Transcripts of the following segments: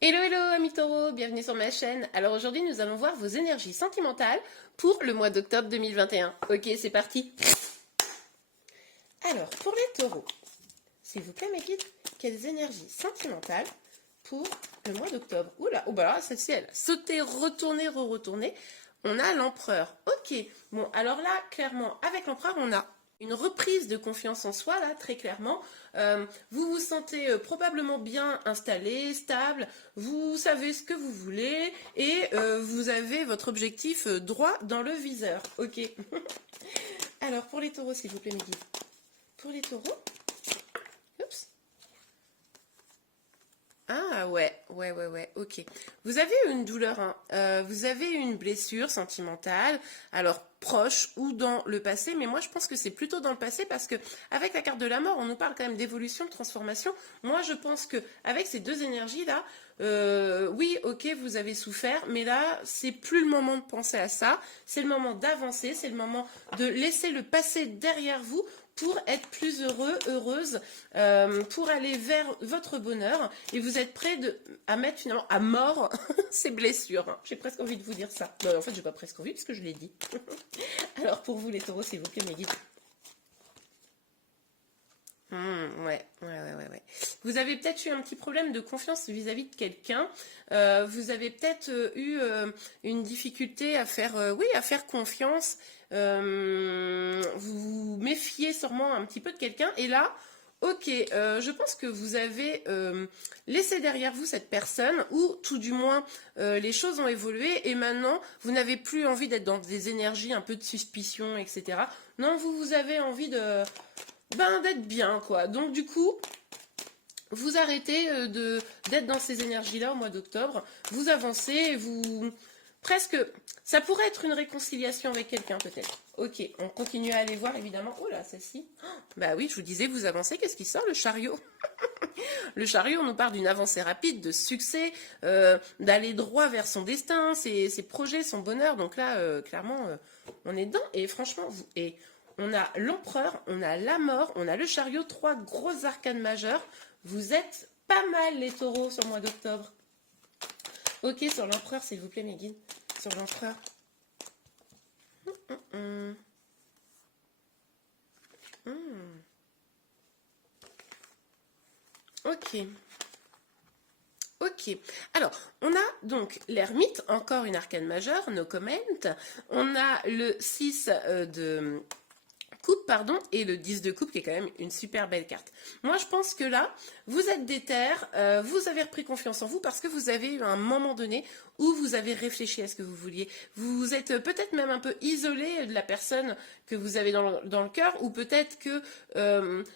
Hello hello amis taureaux, bienvenue sur ma chaîne. Alors aujourd'hui nous allons voir vos énergies sentimentales pour le mois d'octobre 2021. Ok, c'est parti. Alors pour les taureaux, s'il vous plaît mes guides, quelles énergies sentimentales pour le mois d'octobre? Oula, oh bah là celle-ci elle a sauté, retourné, re-retourné. On a l'empereur. Ok, bon alors là clairement avec l'empereur on a une reprise de confiance en soi, là, très clairement. Vous vous sentez probablement bien installé, stable, vous savez ce que vous voulez et vous avez votre objectif droit dans le viseur. Ok. Alors, pour les taureaux, s'il vous plaît, mes guides. Pour les taureaux, oups. Ah ouais, ok. Vous avez une douleur, hein. Vous avez une blessure sentimentale, alors proche ou dans le passé, mais moi je pense que c'est plutôt dans le passé parce que avec la carte de la mort, on nous parle quand même d'évolution, de transformation. Moi je pense que avec ces deux énergies là, oui, ok, vous avez souffert, mais là c'est plus le moment de penser à ça, c'est le moment d'avancer, c'est le moment de laisser le passé derrière vous pour être plus heureux, heureuse, pour aller vers votre bonheur. Et vous êtes prêt à mettre finalement à mort ces blessures. J'ai presque envie de vous dire ça. Non, en fait, j'ai pas presque envie puisque je l'ai dit. Alors pour vous les taureaux, s'il vous plaît, mes guides. Ouais. Vous avez peut-être eu un petit problème de confiance vis-à-vis de quelqu'un. Vous avez peut-être eu une difficulté à faire, oui, à faire confiance. Vous vous méfiez sûrement un petit peu de quelqu'un. Et là, ok, je pense que vous avez laissé derrière vous cette personne, ou tout du moins les choses ont évolué et maintenant vous n'avez plus envie d'être dans des énergies un peu de suspicion, etc. Non, vous avez envie d'être bien, quoi. Donc du coup, vous arrêtez d'être dans ces énergies-là au mois d'octobre. Vous avancez, vous presque. Ça pourrait être une réconciliation avec quelqu'un peut-être. Ok, on continue à aller voir évidemment. Oh là, celle-ci. Bah oui, je vous disais, vous avancez. Qu'est-ce qui sort? Le chariot. Le chariot, on nous parle d'une avancée rapide, de succès, d'aller droit vers son destin, ses projets, son bonheur. Donc là, clairement, on est dedans. Et franchement, on a l'empereur, on a la mort, on a le chariot, trois gros arcanes majeurs. Vous êtes pas mal les taureaux sur le mois d'octobre. Ok, sur l'empereur, s'il vous plaît, mes guides. Sur l'empereur. Hum, hum. Ok. Ok, alors on a donc l'ermite, encore une arcane majeure, no comment. On a le 6 de coupe, pardon, et le 10 de coupe qui est quand même une super belle carte. Moi je pense que là, vous êtes déter, vous avez repris confiance en vous parce que vous avez eu un moment donné où vous avez réfléchi à ce que vous vouliez. Vous êtes peut-être même un peu isolé de la personne que vous avez dans le cœur, ou peut-être que,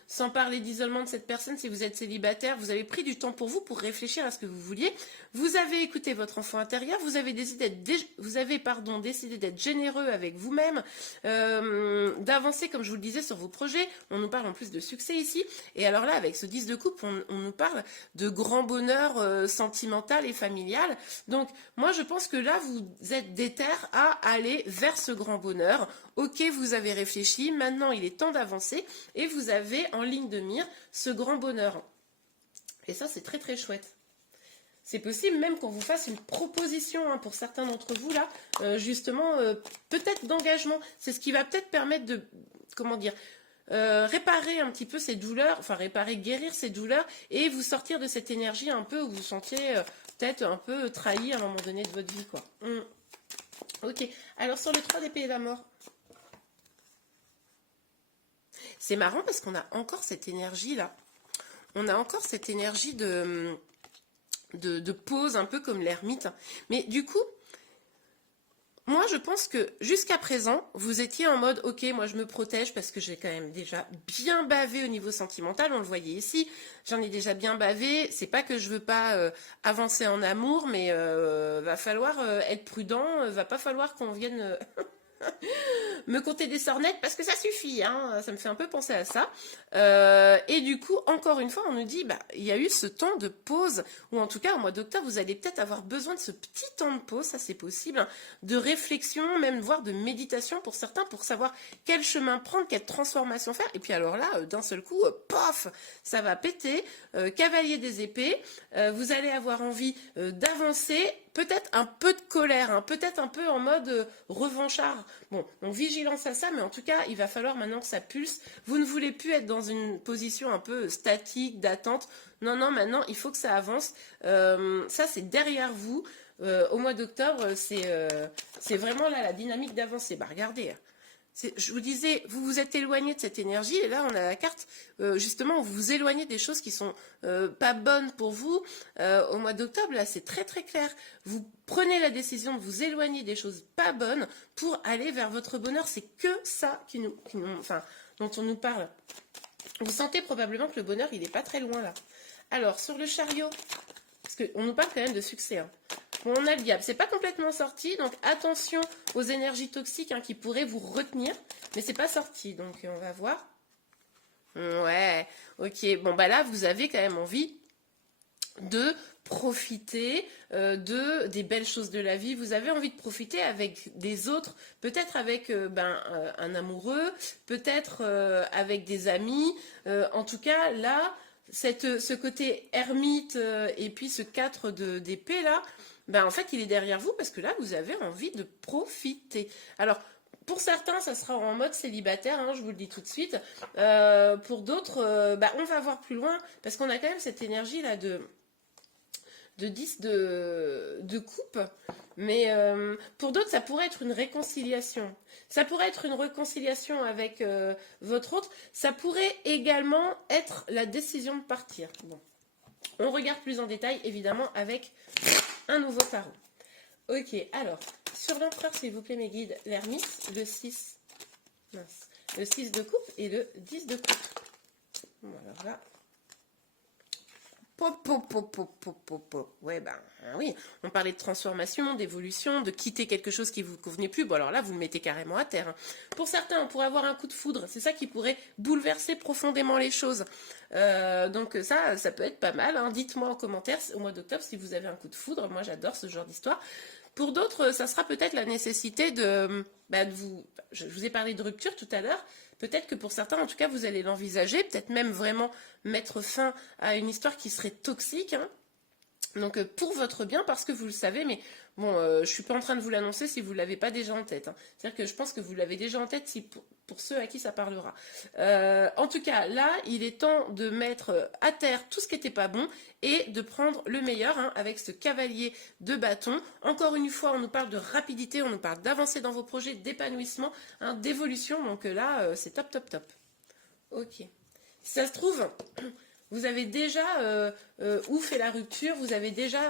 sans parler d'isolement de cette personne, si vous êtes célibataire, vous avez pris du temps pour vous pour réfléchir à ce que vous vouliez. Vous avez écouté votre enfant intérieur, vous avez décidé d'être généreux avec vous-même, d'avancer, comme je vous le disais, sur vos projets. On nous parle en plus de succès ici. Et alors là, avec ce 10 de coupe, on nous parle de grand bonheur sentimental et familial. Donc, moi, je pense que là, vous êtes déter à aller vers ce grand bonheur. Ok, vous avez réfléchi, maintenant il est temps d'avancer et vous avez en ligne de mire ce grand bonheur. Et ça, c'est très très chouette. C'est possible même qu'on vous fasse une proposition, hein, pour certains d'entre vous là, justement, peut-être d'engagement. C'est ce qui va peut-être permettre de, comment dire, réparer un petit peu ces douleurs, enfin réparer, guérir ces douleurs et vous sortir de cette énergie un peu où vous vous sentiez peut-être un peu trahi à un moment donné de votre vie, quoi. Ok, alors sur le 3 d'épée et la mort, c'est marrant parce qu'on a encore cette énergie là. On a encore cette énergie de pause, un peu comme l'ermite. Mais du coup, moi je pense que jusqu'à présent, vous étiez en mode ok, moi je me protège parce que j'ai quand même déjà bien bavé au niveau sentimental, on le voyait ici, j'en ai déjà bien bavé. C'est pas que je veux pas avancer en amour, mais va falloir être prudent, va pas falloir qu'on vienne Me compter des sornettes parce que ça suffit, hein, ça me fait un peu penser à ça. Et du coup, encore une fois, on nous dit, bah, il y a eu ce temps de pause, ou en tout cas, au mois d'octobre, vous allez peut-être avoir besoin de ce petit temps de pause, ça c'est possible, hein, de réflexion, même voire de méditation pour certains, pour savoir quel chemin prendre, quelle transformation faire. Et puis alors là, d'un seul coup, pof, ça va péter, cavalier des épées, vous allez avoir envie d'avancer, peut-être un peu de colère, hein, peut-être un peu en mode revanchard. Bon, donc vigilance à ça, mais en tout cas, il va falloir maintenant que ça pulse. Vous ne voulez plus être dans une position un peu statique, d'attente. Non, non, maintenant, il faut que ça avance. Ça, c'est derrière vous. Au mois d'octobre, c'est vraiment là la dynamique d'avancer. Bah, regardez. Je vous disais, vous vous êtes éloigné de cette énergie, et là on a la carte, justement, où vous vous éloignez des choses qui sont pas bonnes pour vous. Au mois d'octobre, là c'est très très clair. Vous prenez la décision de vous éloigner des choses pas bonnes pour aller vers votre bonheur. C'est que ça enfin, dont on nous parle. Vous sentez probablement que le bonheur, il n'est pas très loin là. Alors, sur le chariot, parce qu'on nous parle quand même de succès, hein. Bon, on a le diable, c'est pas complètement sorti, donc attention aux énergies toxiques, hein, qui pourraient vous retenir, mais c'est pas sorti, donc on va voir. Ouais, ok, bon bah là vous avez quand même envie de profiter des belles choses de la vie. Vous avez envie de profiter avec des autres, peut-être avec un amoureux, peut-être avec des amis. En tout cas, là, ce côté ermite et puis ce 4 d'épée là, ben, en fait, il est derrière vous parce que là, vous avez envie de profiter. Alors, pour certains, ça sera en mode célibataire, hein, je vous le dis tout de suite. Pour d'autres, on va voir plus loin parce qu'on a quand même cette énergie là de 10 de coupe, mais pour d'autres, ça pourrait être une réconciliation. Ça pourrait être une réconciliation avec votre autre. Ça pourrait également être la décision de partir. Bon. On regarde plus en détail, évidemment, avec un nouveau tarot. Ok, alors, sur l'empereur, s'il vous plaît, mes guides, l'ermite, le 6, mince, le 6 de coupe et le 10 de coupe. Bon, alors là, ouais, ben oui, on parlait de transformation, d'évolution, de quitter quelque chose qui ne vous convenait plus. Bon, alors là, vous le mettez carrément à terre, hein. Pour certains, on pourrait avoir un coup de foudre. C'est ça qui pourrait bouleverser profondément les choses. Donc ça peut être pas mal, hein. Dites-moi en commentaire au mois d'octobre si vous avez un coup de foudre. Moi, j'adore ce genre d'histoire. Pour d'autres, ça sera peut-être la nécessité de vous... Je vous ai parlé de rupture tout à l'heure. Peut-être que pour certains, en tout cas, vous allez l'envisager. Peut-être même vraiment mettre fin à une histoire qui serait toxique, hein. Donc pour votre bien, parce que vous le savez, mais bon, je ne suis pas en train de vous l'annoncer si vous ne l'avez pas déjà en tête, hein. C'est-à-dire que je pense que vous l'avez déjà en tête pour ceux à qui ça parlera. En tout cas, là, il est temps de mettre à terre tout ce qui n'était pas bon et de prendre le meilleur, hein, avec ce cavalier de bâton. Encore une fois, on nous parle de rapidité, on nous parle d'avancer dans vos projets, d'épanouissement, hein, d'évolution. Donc là, c'est top, top, top. Ok. Si ça se trouve... Vous avez déjà fait la rupture, vous avez déjà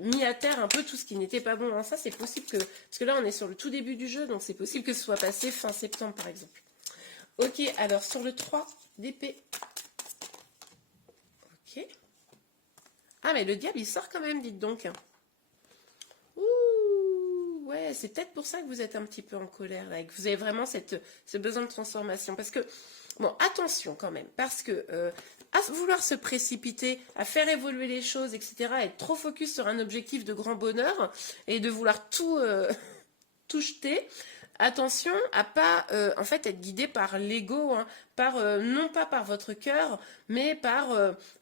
mis à terre un peu tout ce qui n'était pas bon, hein. Ça, c'est possible que... Parce que là, on est sur le tout début du jeu, donc c'est possible que ce soit passé fin septembre, par exemple. Ok, alors sur le 3 d'épée. Ok. Ah, mais le diable, il sort quand même, dites donc. Ouh, ouais, c'est peut-être pour ça que vous êtes un petit peu en colère, là, et que vous avez vraiment ce besoin de transformation. Parce que... Bon, attention quand même, parce que à vouloir se précipiter, à faire évoluer les choses, etc., être trop focus sur un objectif de grand bonheur et de vouloir tout, tout jeter, attention à pas en fait être guidé par l'ego, hein, non pas par votre cœur, mais par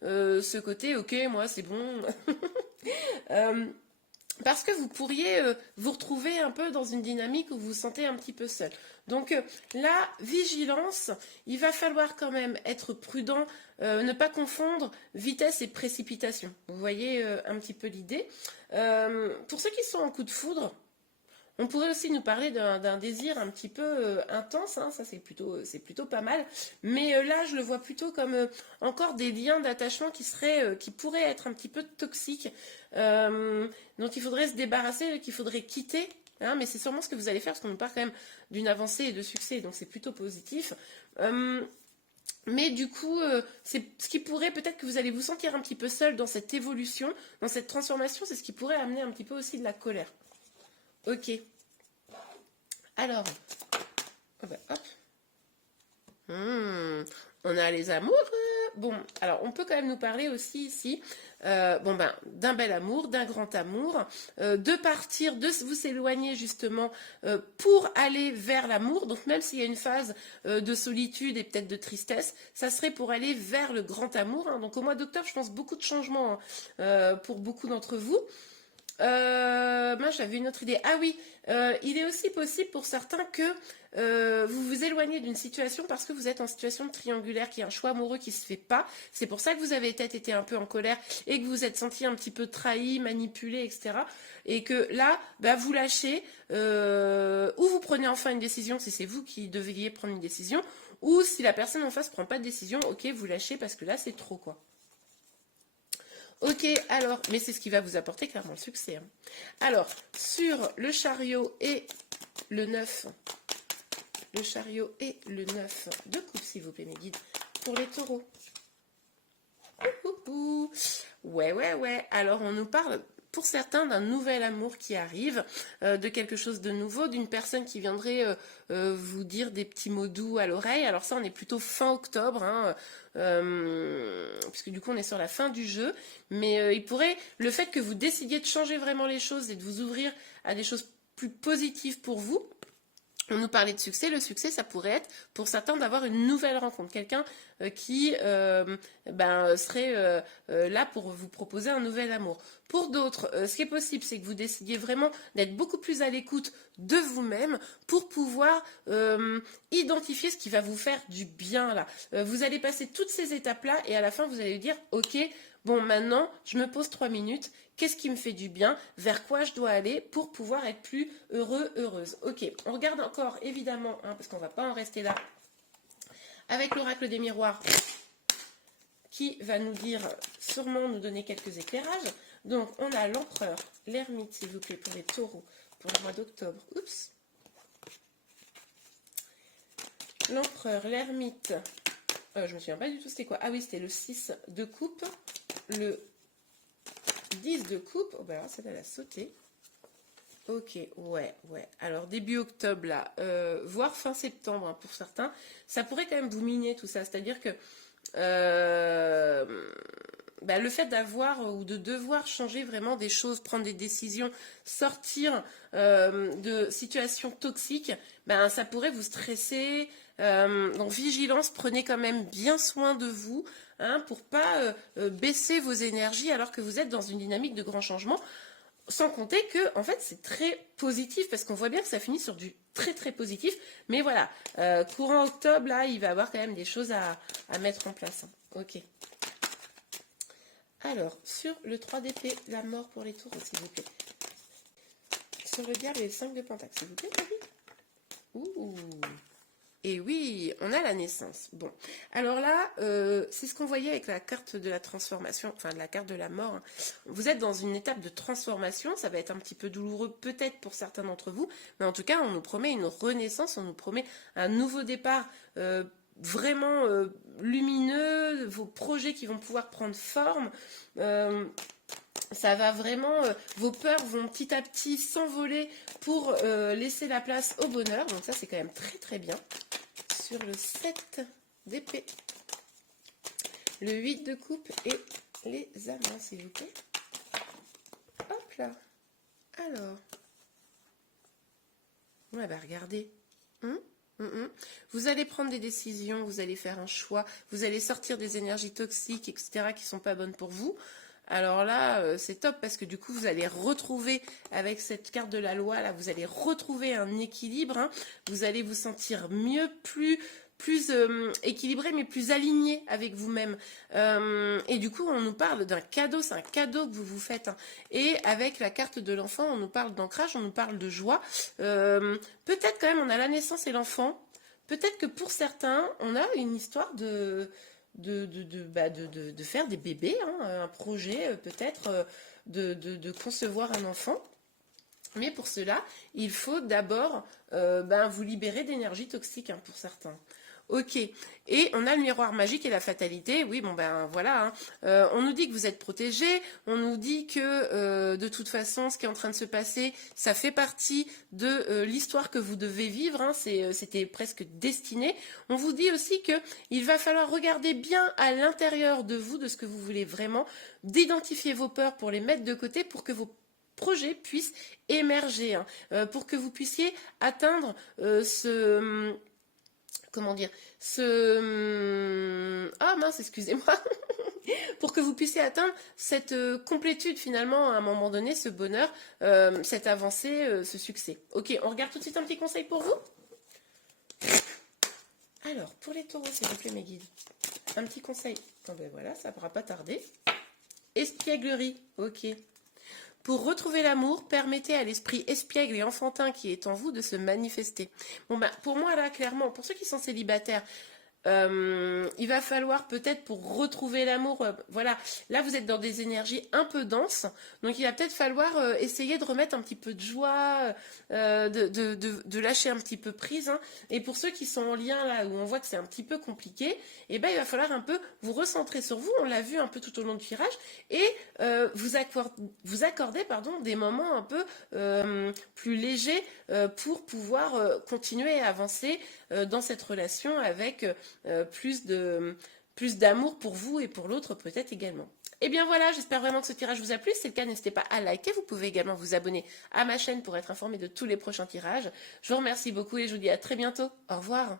ce côté, ok, moi c'est bon. Parce que vous pourriez vous retrouver un peu dans une dynamique où vous vous sentez un petit peu seul. Donc là, vigilance, il va falloir quand même être prudent, ne pas confondre vitesse et précipitation. Vous voyez un petit peu l'idée. Pour ceux qui sont en coup de foudre, on pourrait aussi nous parler d'un désir un petit peu intense, hein, ça c'est plutôt pas mal. Mais là, je le vois plutôt comme encore des liens d'attachement qui pourraient être un petit peu toxiques, dont il faudrait se débarrasser, qu'il faudrait quitter. Hein, mais c'est sûrement ce que vous allez faire, parce qu'on nous parle quand même d'une avancée et de succès, donc c'est plutôt positif. Mais du coup, c'est ce qui pourrait, peut-être que vous allez vous sentir un petit peu seul dans cette évolution, dans cette transformation, c'est ce qui pourrait amener un petit peu aussi de la colère. Ok. Alors, oh bah, hop. On a les amours. Bon, alors on peut quand même nous parler aussi ici, d'un bel amour, d'un grand amour, de partir, de vous éloigner justement pour aller vers l'amour. Donc même s'il y a une phase de solitude et peut-être de tristesse, ça serait pour aller vers le grand amour. Hein. Donc au mois d'octobre, je pense beaucoup de changements pour beaucoup d'entre vous. J'avais une autre idée. Ah oui, il est aussi possible pour certains que vous vous éloignez d'une situation parce que vous êtes en situation triangulaire, qu'il y a un choix amoureux qui ne se fait pas. C'est pour ça que vous avez peut-être été un peu en colère et que vous vous êtes senti un petit peu trahi, manipulé, etc. Et que là, vous lâchez, ou vous prenez enfin une décision si c'est vous qui devriez prendre une décision, ou si la personne en face ne prend pas de décision, ok, vous lâchez parce que là, c'est trop, quoi. Ok, alors, mais c'est ce qui va vous apporter clairement le succès. Hein. Alors, sur le chariot et le 9, le chariot et le 9 de coupe, s'il vous plaît, mes guides, pour les taureaux. Ouais. Alors, on nous parle, pour certains, d'un nouvel amour qui arrive, de quelque chose de nouveau, d'une personne qui viendrait vous dire des petits mots doux à l'oreille. Alors ça, on est plutôt fin octobre, hein, puisque du coup, on est sur la fin du jeu. Mais il pourrait, le fait que vous décidiez de changer vraiment les choses et de vous ouvrir à des choses plus positives pour vous, on nous parlait de succès. Le succès, ça pourrait être, pour certains, d'avoir une nouvelle rencontre. Quelqu'un qui serait là pour vous proposer un nouvel amour. Pour d'autres, ce qui est possible, c'est que vous décidiez vraiment d'être beaucoup plus à l'écoute de vous-même pour pouvoir identifier ce qui va vous faire du bien, là. Vous allez passer toutes ces étapes-là et à la fin, vous allez dire, ok, bon, maintenant, je me pose 3 minutes. Qu'est-ce qui me fait du bien? Vers quoi je dois aller pour pouvoir être plus heureux, heureuse? Ok, on regarde encore, évidemment, hein, parce qu'on ne va pas en rester là, avec l'oracle des miroirs, qui va nous dire, sûrement nous donner quelques éclairages. Donc, on a l'empereur, l'ermite, s'il vous plaît, pour les taureaux, pour le mois d'octobre. Oups. L'empereur, l'ermite, je me souviens pas du tout c'était quoi. Ah oui, c'était le 6 de coupe, le 10 de coupe. Oh, alors, celle-là, elle a sauté. Ok, ouais. Alors, début octobre, là, voire fin septembre, hein, pour certains, ça pourrait quand même vous miner tout ça. C'est-à-dire que le fait d'avoir ou de devoir changer vraiment des choses, prendre des décisions, sortir de situations toxiques, ça pourrait vous stresser. Donc, vigilance, prenez quand même bien soin de vous, hein, pour pas baisser vos énergies alors que vous êtes dans une dynamique de grand changement. Sans compter que, en fait, c'est très positif parce qu'on voit bien que ça finit sur du très très positif. Mais voilà, courant octobre, là, il va y avoir quand même des choses à mettre en place. Hein. Ok. Alors, sur le 3 d'épée, la mort pour les taureaux, s'il vous plaît. Sur le diable et le 5 de pentacle, s'il vous plaît, David. Ouh. Et oui, on a la naissance. Bon, alors là, c'est ce qu'on voyait avec la carte de la transformation, enfin de la carte de la mort. Hein. Vous êtes dans une étape de transformation, ça va être un petit peu douloureux peut-être pour certains d'entre vous, mais en tout cas, on nous promet une renaissance, on nous promet un nouveau départ vraiment lumineux, vos projets qui vont pouvoir prendre forme. Ça va vraiment, vos peurs vont petit à petit s'envoler pour laisser la place au bonheur. Donc ça, c'est quand même très très bien. Sur le 7 d'épée, le 8 de coupe et les amants, s'il vous plaît. Hop là. Alors. Ouais, regardez. Vous allez prendre des décisions, vous allez faire un choix, vous allez sortir des énergies toxiques, etc., qui ne sont pas bonnes pour vous. Alors là, c'est top parce que du coup, vous allez retrouver, avec cette carte de la loi, là, vous allez retrouver un équilibre. Hein. Vous allez vous sentir mieux, plus équilibré, mais plus aligné avec vous-même. Et du coup, on nous parle d'un cadeau, c'est un cadeau que vous vous faites. Hein. Et avec la carte de l'enfant, on nous parle d'ancrage, on nous parle de joie. Peut-être quand même, on a la naissance et l'enfant. Peut-être que pour certains, on a une histoire de faire des bébés, hein, un projet peut-être de concevoir un enfant. Mais pour cela, il faut d'abord vous libérer d'énergie toxique, hein, pour certains. Ok. Et on a le miroir magique et la fatalité. Oui, bon ben voilà, hein. On nous dit que vous êtes protégé. On nous dit que de toute façon, ce qui est en train de se passer, ça fait partie de l'histoire que vous devez vivre, hein. C'était presque destiné. On vous dit aussi que il va falloir regarder bien à l'intérieur de vous, de ce que vous voulez vraiment, d'identifier vos peurs pour les mettre de côté pour que vos projets puissent émerger, hein. Pour que vous puissiez atteindre ce comment dire, ah mince, excusez-moi, pour que vous puissiez atteindre cette complétude finalement à un moment donné, ce bonheur, cette avancée, ce succès. Ok, on regarde tout de suite un petit conseil pour vous. Alors, pour les taureaux, s'il vous plaît mes guides, un petit conseil. Oh, ben voilà, ça ne pourra pas tarder. Espièglerie, ok. Pour retrouver l'amour, permettez à l'esprit espiègle et enfantin qui est en vous de se manifester. Bon ben, pour moi là, clairement, pour ceux qui sont célibataires, il va falloir peut-être pour retrouver l'amour, voilà, là vous êtes dans des énergies un peu denses, donc il va peut-être falloir essayer de remettre un petit peu de joie, de lâcher un petit peu prise, hein. Et pour ceux qui sont en lien là où on voit que c'est un petit peu compliqué, eh ben, il va falloir un peu vous recentrer sur vous, on l'a vu un peu tout au long du tirage, et vous accorder pardon, des moments un peu plus légers pour pouvoir continuer à avancer dans cette relation avec plus d'amour pour vous et pour l'autre peut-être également. Et bien voilà, j'espère vraiment que ce tirage vous a plu. Si c'est le cas, n'hésitez pas à liker. Vous pouvez également vous abonner à ma chaîne pour être informé de tous les prochains tirages. Je vous remercie beaucoup et je vous dis à très bientôt. Au revoir.